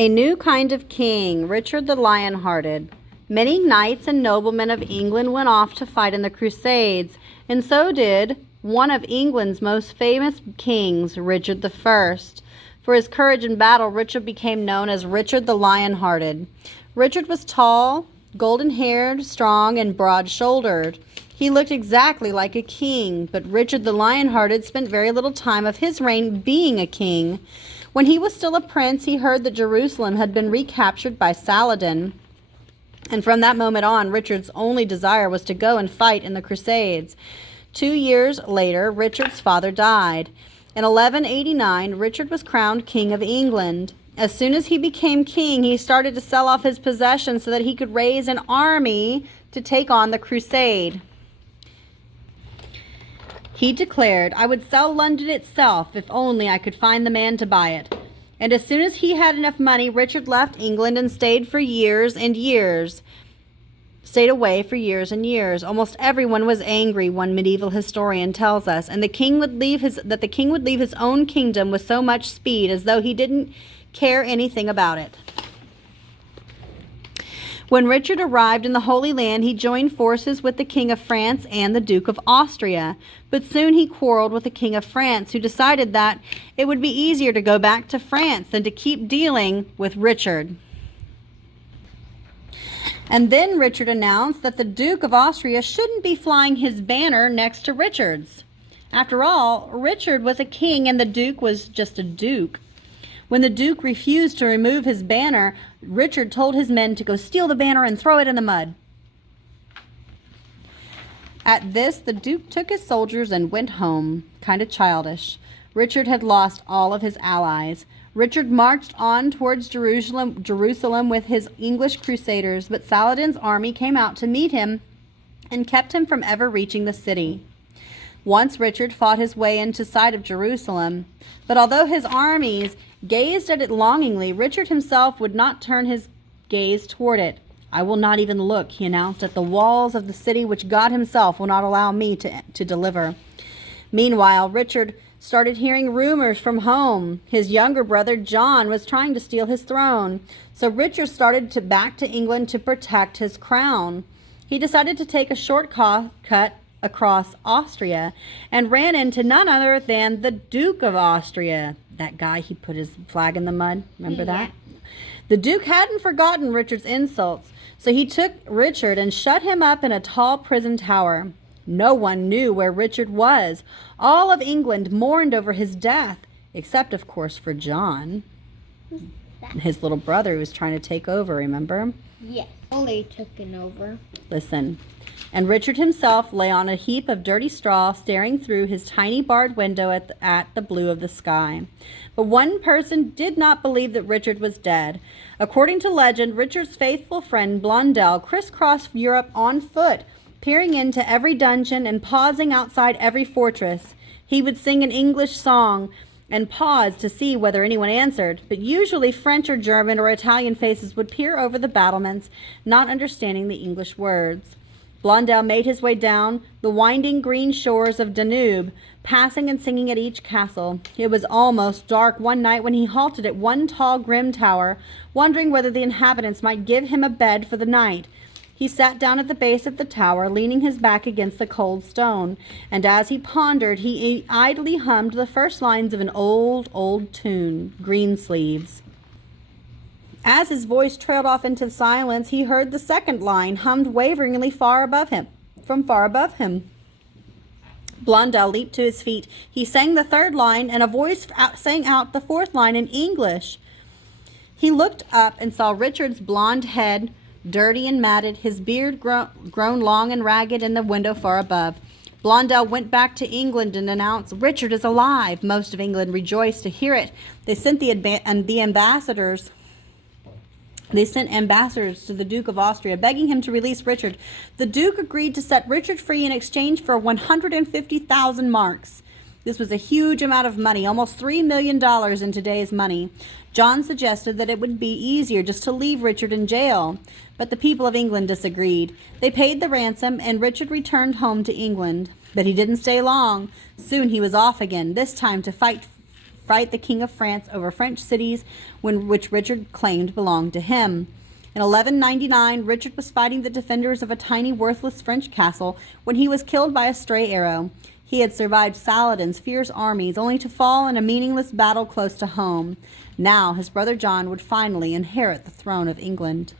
A new kind of king, Richard the Lionhearted. Many knights and noblemen of England went off to fight in the Crusades, and so did one of England's most famous kings, Richard I. For his courage in battle, Richard became known as Richard the Lionhearted. Richard was tall, golden-haired, strong, and broad-shouldered. He looked exactly like a king, but Richard the Lionhearted spent very little time of his reign being a king. When he was still a prince, he heard that Jerusalem had been recaptured by Saladin. And from that moment on, Richard's only desire was to go and fight in the Crusades. 2 years later, Richard's father died. In 1189, Richard was crowned King of England. As soon as he became king, he started to sell off his possessions so that he could raise an army to take on the crusade. He declared, "I would sell London itself if only I could find the man to buy it." And as soon as he had enough money, Richard left England and stayed away for years and years. Almost everyone was angry, one medieval historian tells us, and the king would leave his own kingdom with so much speed as though he didn't care anything about it. When Richard arrived in the Holy Land, he joined forces with the King of France and the Duke of Austria. But soon he quarreled with the King of France, who decided that it would be easier to go back to France than to keep dealing with Richard. And then Richard announced that the Duke of Austria shouldn't be flying his banner next to Richard's. After all, Richard was a king and the Duke was just a duke. When the Duke refused to remove his banner, Richard told his men to go steal the banner and throw it in the mud. At this, the Duke took his soldiers and went home, kind of childish. Richard had lost all of his allies. Richard marched on towards Jerusalem with his English crusaders, but Saladin's army came out to meet him and kept him from ever reaching the city. Once Richard fought his way into sight of Jerusalem, but although his armies gazed at it longingly, Richard himself would not turn his gaze toward it. "I will not even look," he announced, "at the walls of the city which God himself will not allow me to deliver." Meanwhile, Richard started hearing rumors from home. His younger brother John was trying to steal his throne. So Richard started back to England to protect his crown. He decided to take a shortcut across Austria and ran into none other than the Duke of Austria. That guy, he put his flag in the mud. Remember that? The Duke hadn't forgotten Richard's insults, so he took Richard and shut him up in a tall prison tower. No one knew where Richard was. All of England mourned over his death, except, of course, for John, his little brother who was trying to take over, remember? Yes, only taken over. Listen. And Richard himself lay on a heap of dirty straw, staring through his tiny barred window at the blue of the sky. But one person did not believe that Richard was dead. According to legend, Richard's faithful friend Blondel crisscrossed Europe on foot, peering into every dungeon and pausing outside every fortress. He would sing an English song and pause to see whether anyone answered, but usually French or German or Italian faces would peer over the battlements, not understanding the English words. Blondel made his way down the winding green shores of Danube, passing and singing at each castle. It was almost dark one night when he halted at one tall, grim tower, wondering whether the inhabitants might give him a bed for the night. He sat down at the base of the tower, leaning his back against the cold stone, and as he pondered, he idly hummed the first lines of an old, old tune, Greensleeves. As his voice trailed off into silence, he heard the second line hummed waveringly from far above him. Blondel leaped to his feet. He sang the third line, and a voice sang out the fourth line in English. He looked up and saw Richard's blonde head, dirty and matted, his beard grown long and ragged in the window far above. Blondel went back to England and announced, "Richard is alive." Most of England rejoiced to hear it. They sent ambassadors to the Duke of Austria, begging him to release Richard. The Duke agreed to set Richard free in exchange for 150,000 marks. This was a huge amount of money, almost $3 million in today's money. John suggested that it would be easier just to leave Richard in jail, but the people of England disagreed. They paid the ransom, and Richard returned home to England. But he didn't stay long. Soon he was off again, this time to fight fight the King of France over French cities which Richard claimed belonged to him. In 1199, Richard was fighting the defenders of a tiny, worthless French castle when he was killed by a stray arrow. He had survived Saladin's fierce armies, only to fall in a meaningless battle close to home. Now his brother John would finally inherit the throne of England.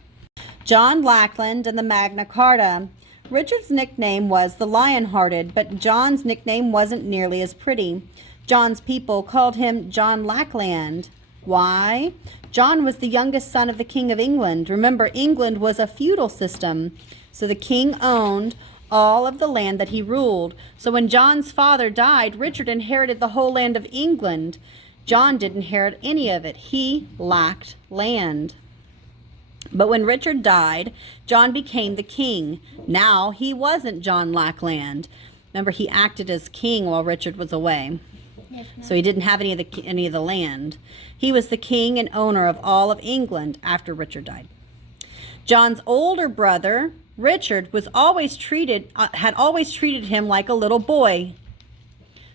John Lackland and the Magna Carta. Richard's nickname was the Lionhearted, but John's nickname wasn't nearly as pretty. John's people called him John Lackland. Why? John was the youngest son of the King of England. Remember, England was a feudal system, so the king owned all of the land that he ruled. So when John's father died, Richard inherited the whole land of England. John didn't inherit any of it. He lacked land. But when Richard died, John became the king. Now he wasn't John Lackland. Remember, he acted as king while Richard was away. Yes, So he didn't have any of the land. He was the king and owner of all of England after Richard died. John's older brother, Richard, had always treated him like a little boy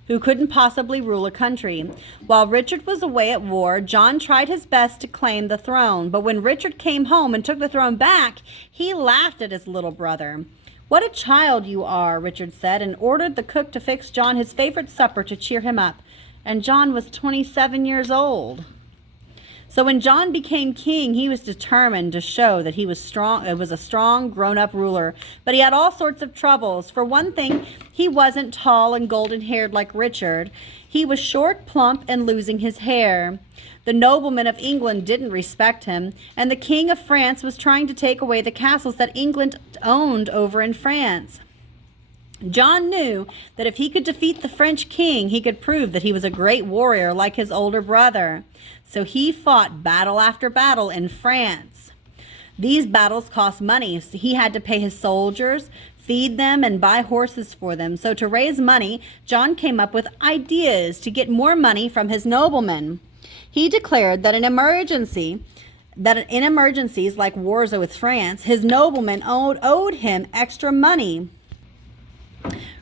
who couldn't possibly rule a country. While Richard was away at war, John tried his best to claim the throne. But when Richard came home and took the throne back, he laughed at his little brother. "What a child you are," Richard said, and ordered the cook to fix John his favorite supper to cheer him up. And John was 27 years old. So when John became king, he was determined to show that he was strong. It was a strong, grown-up ruler. But he had all sorts of troubles. For one thing, he wasn't tall and golden-haired like Richard. He was short, plump, and losing his hair. The noblemen of England didn't respect him, and the King of France was trying to take away the castles that England owned over in France. John knew that if he could defeat the French king, he could prove that he was a great warrior like his older brother. So he fought battle after battle in France. These battles cost money, so he had to pay his soldiers, feed them, and buy horses for them. So to raise money, John came up with ideas to get more money from his noblemen. He declared that in emergencies like wars with France, his noblemen owed him extra money.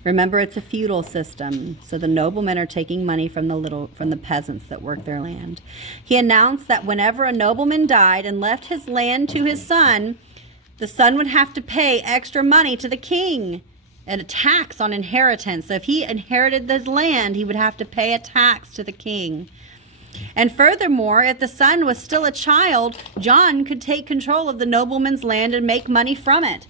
Remember, it's a feudal system, so the noblemen are taking money from the peasants that work their land. He announced that whenever a nobleman died and left his land to his son, the son would have to pay extra money to the king, and a tax on inheritance. So if he inherited his land, he would have to pay a tax to the king. And furthermore, if the son was still a child, John could take control of the nobleman's land and make money from it.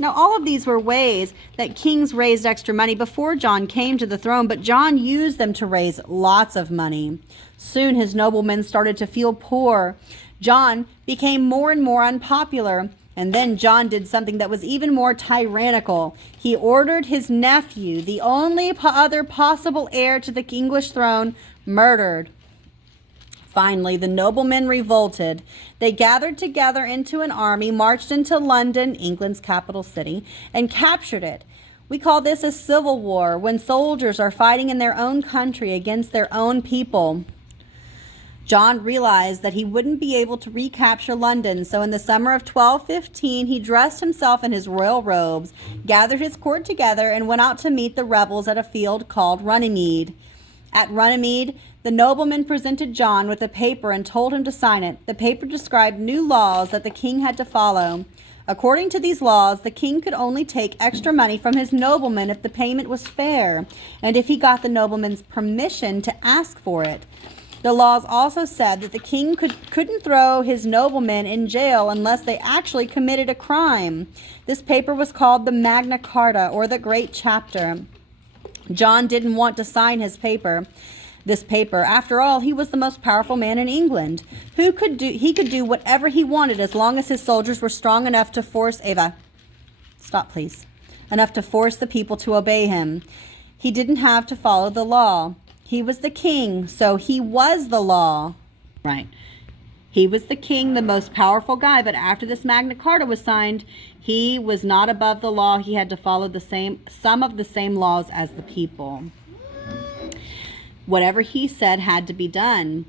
Now, all of these were ways that kings raised extra money before John came to the throne, but John used them to raise lots of money. Soon his noblemen started to feel poor. John became more and more unpopular, and then John did something that was even more tyrannical. He ordered his nephew, the only other possible heir to the English throne, murdered. Finally, the noblemen revolted. They gathered together into an army, marched into London, England's capital city, and captured it. We call this a civil war, when soldiers are fighting in their own country against their own people. John realized that he wouldn't be able to recapture London, so in the summer of 1215, he dressed himself in his royal robes, gathered his court together, and went out to meet the rebels at a field called Runnymede. At Runnymede, the nobleman presented John with a paper and told him to sign it. The paper described new laws that the king had to follow. According to these laws, the king could only take extra money from his nobleman if the payment was fair, and if he got the nobleman's permission to ask for it. The laws also said that the king couldn't throw his noblemen in jail unless they actually committed a crime. This paper was called the Magna Carta, or the Great Chapter. John didn't want to sign this paper. After all, he was the most powerful man in England. He could do whatever he wanted as long as his soldiers were strong enough to force enough to force the people to obey him. He didn't have to follow the law. He was the king, so he was the law. Right. He was the king, the most powerful guy, but after this Magna Carta was signed, he was not above the law. He had to follow some of the same laws as the people. Whatever he said had to be done.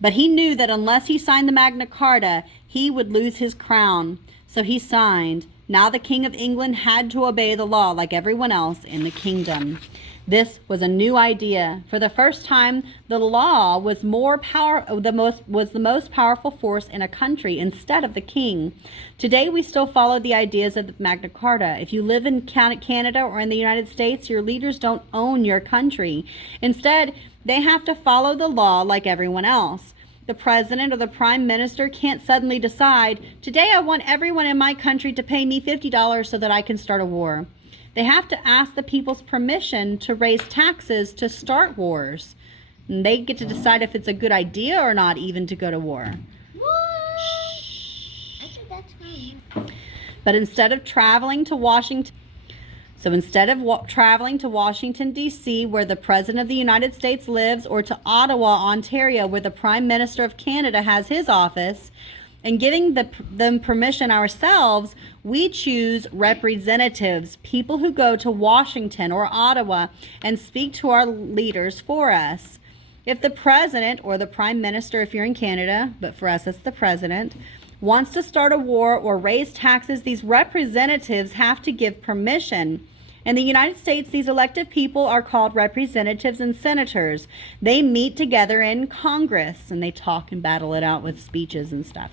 But he knew that unless he signed the Magna Carta, he would lose his crown. So he signed. Now the King of England had to obey the law like everyone else in the kingdom. This was a new idea. For the first time, the law was the most powerful force in a country instead of the king. Today, we still follow the ideas of the Magna Carta. If you live in Canada or in the United States, your leaders don't own your country. Instead, they have to follow the law like everyone else. The president or the prime minister can't suddenly decide, today I want everyone in my country to pay me $50 so that I can start a war. They have to ask the people's permission to raise taxes to start wars. And they get to decide if it's a good idea or not even to go to war. What? I think that's fine. But instead of traveling to Washington, D.C., where the President of the United States lives, or to Ottawa, Ontario, where the Prime Minister of Canada has his office, and giving them permission ourselves, we choose representatives, people who go to Washington or Ottawa and speak to our leaders for us. If the President, or the Prime Minister if you're in Canada, but for us it's the President, wants to start a war or raise taxes, these representatives have to give permission. In the United States, these elected people are called representatives and senators. They meet together in Congress and they talk and battle it out with speeches and stuff.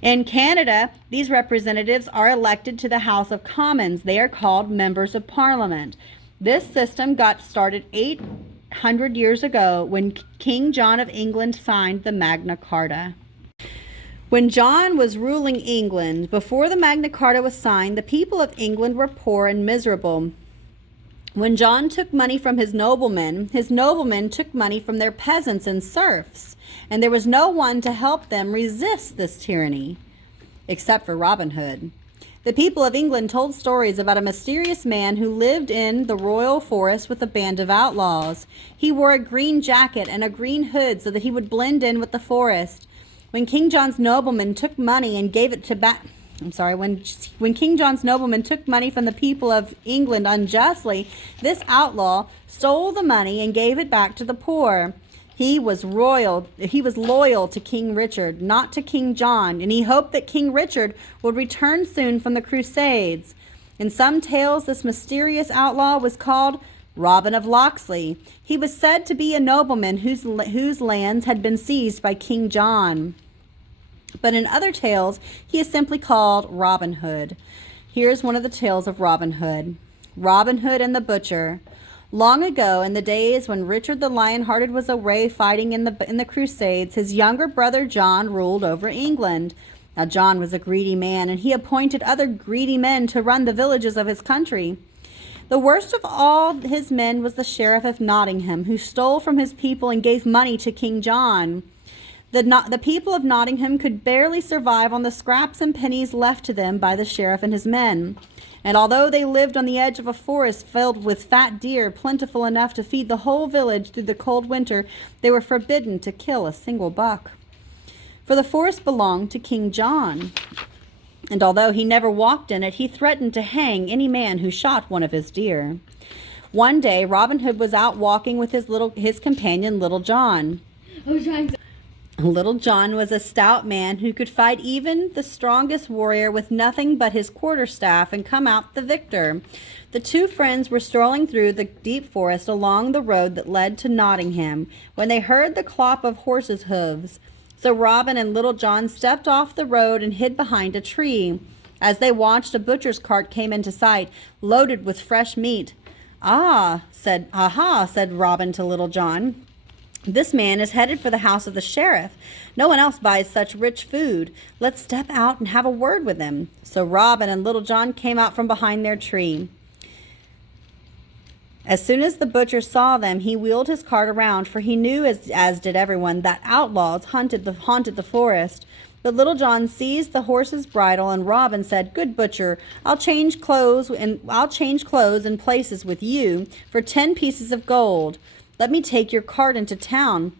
In Canada, these representatives are elected to the House of Commons. They are called members of Parliament. This system got started 800 years ago when King John of England signed the Magna Carta. When John was ruling England, before the Magna Carta was signed, the people of England were poor and miserable. When John took money from his noblemen took money from their peasants and serfs, and there was no one to help them resist this tyranny, except for Robin Hood. The people of England told stories about a mysterious man who lived in the royal forest with a band of outlaws. He wore a green jacket and a green hood so that he would blend in with the forest. When King John's noblemen took money and gave it to when King John's noblemen took money from the people of England unjustly, this outlaw stole the money and gave it back to the poor. He was loyal to King Richard, not to King John, and he hoped that King Richard would return soon from the Crusades. In some tales, this mysterious outlaw was called Robin of Locksley. He was said to be a nobleman whose lands had been seized by King John. But in other tales, he is simply called Robin Hood. Here's one of the tales of Robin Hood. Robin Hood and the Butcher. Long ago, in the days when Richard the Lionhearted was away fighting in the Crusades, his younger brother John ruled over England. Now John was a greedy man, and he appointed other greedy men to run the villages of his country. The worst of all his men was the Sheriff of Nottingham, who stole from his people and gave money to King John. The people of Nottingham could barely survive on the scraps and pennies left to them by the sheriff and his men. And although they lived on the edge of a forest filled with fat deer, plentiful enough to feed the whole village through the cold winter, they were forbidden to kill a single buck. For the forest belonged to King John. And although he never walked in it, he threatened to hang any man who shot one of his deer. One day, Robin Hood was out walking with his companion, Little John. Little John was a stout man who could fight even the strongest warrior with nothing but his quarterstaff and come out the victor. The two friends were strolling through the deep forest along the road that led to Nottingham when they heard the clop of horses' hooves. So Robin and Little John stepped off the road and hid behind a tree. As they watched, a butcher's cart came into sight, loaded with fresh meat. "Aha," said Robin to Little John. "This man is headed for the house of the sheriff. No one else buys such rich food. Let's step out and have a word with him." So Robin and Little John came out from behind their tree. As soon as the butcher saw them, he wheeled his cart around, for he knew, as did everyone, that outlaws haunted the forest. But Little John seized the horse's bridle, and Robin said, "Good butcher, I'll change clothes and places with you for 10 pieces of gold. Let me take your cart into town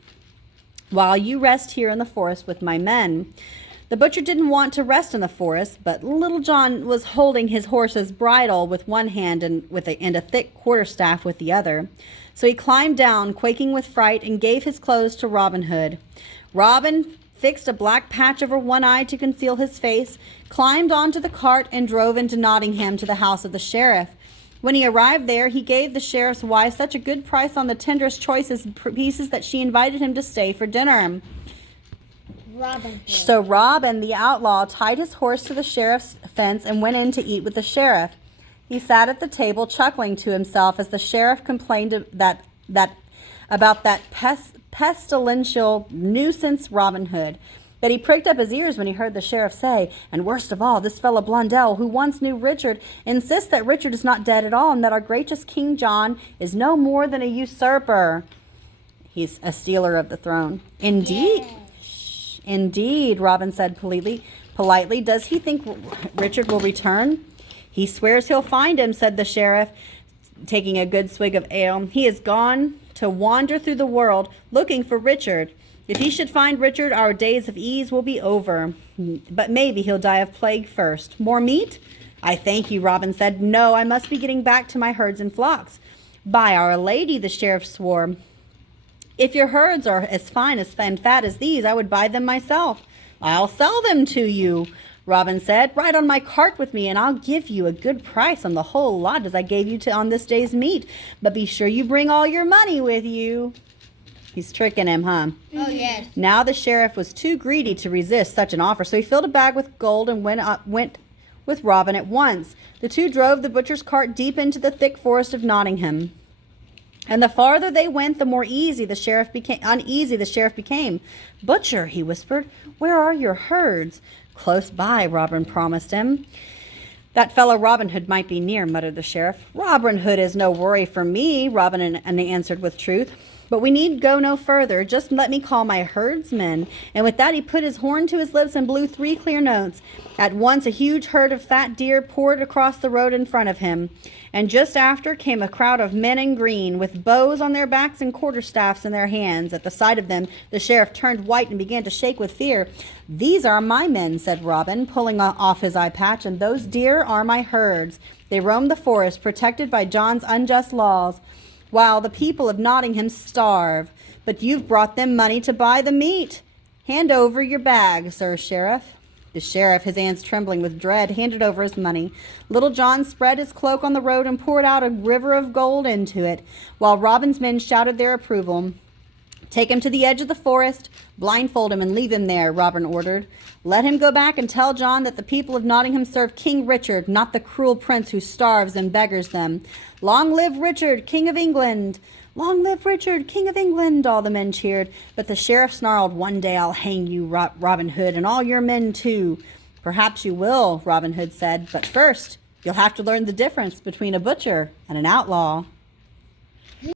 while you rest here in the forest with my men." The butcher didn't want to rest in the forest, but Little John was holding his horse's bridle with one hand and a thick quarterstaff with the other. So he climbed down, quaking with fright, and gave his clothes to Robin Hood. Robin fixed a black patch over one eye to conceal his face, climbed onto the cart, and drove into Nottingham to the house of the sheriff. When he arrived there, he gave the sheriff's wife such a good price on the tenderest choicest pieces that she invited him to stay for dinner. Robin Hood. So Robin, the outlaw, tied his horse to the sheriff's fence and went in to eat with the sheriff. He sat at the table, chuckling to himself as the sheriff complained about that pestilential nuisance Robin Hood. But he pricked up his ears when he heard the sheriff say, "And worst of all, this fellow Blondel, who once knew Richard, insists that Richard is not dead at all, and that our gracious King John is no more than a usurper. He's a stealer of the throne." "Indeed." Yes. "Indeed," Robin said politely. "Does he think Richard will return?" "He swears he'll find him," said the sheriff, taking a good swig of ale. "He has gone to wander through the world looking for Richard. If he should find Richard, our days of ease will be over. But maybe he'll die of plague first. More meat?" "I thank you," Robin said. "No, I must be getting back to my herds and flocks." "By Our Lady," the sheriff swore, "if your herds are as fine and fat as these, I would buy them myself." "I'll sell them to you," Robin said. "Ride on my cart with me, and I'll give you a good price on the whole lot as I gave you on this day's meat. But be sure you bring all your money with you." He's tricking him, huh? Oh, yes. Now the sheriff was too greedy to resist such an offer, so he filled a bag with gold and went with Robin at once. The two drove the butcher's cart deep into the thick forest of Nottingham. And the farther they went, the more uneasy the sheriff became. "Butcher," he whispered, "where are your herds?" "Close by," Robin promised him. "That fellow Robin Hood might be near," muttered the sheriff. "Robin Hood is no worry for me," Robin answered with truth. "But we need go no further. Just let me call my herdsmen." And with that he put his horn to his lips and blew 3 clear notes. At once a huge herd of fat deer poured across the road in front of him. And just after came a crowd of men in green, with bows on their backs and quarterstaffs in their hands. At the sight of them, the sheriff turned white and began to shake with fear. "These are my men," said Robin, pulling off his eye patch, "and those deer are my herds. They roam the forest, protected by John's unjust laws, while the people of Nottingham starve. But you've brought them money to buy the meat. Hand over your bag, Sir Sheriff." The sheriff, his hands trembling with dread, handed over his money. Little John spread his cloak on the road and poured out a river of gold into it, while Robin's men shouted their approval. "Take him to the edge of the forest, blindfold him and leave him there," Robin ordered. "Let him go back and tell John that the people of Nottingham serve King Richard, not the cruel prince who starves and beggars them. Long live Richard, King of England! Long live Richard, King of England!" All the men cheered, but the sheriff snarled, "One day I'll hang you, Robin Hood, and all your men too." "Perhaps you will," Robin Hood said, "but first you'll have to learn the difference between a butcher and an outlaw."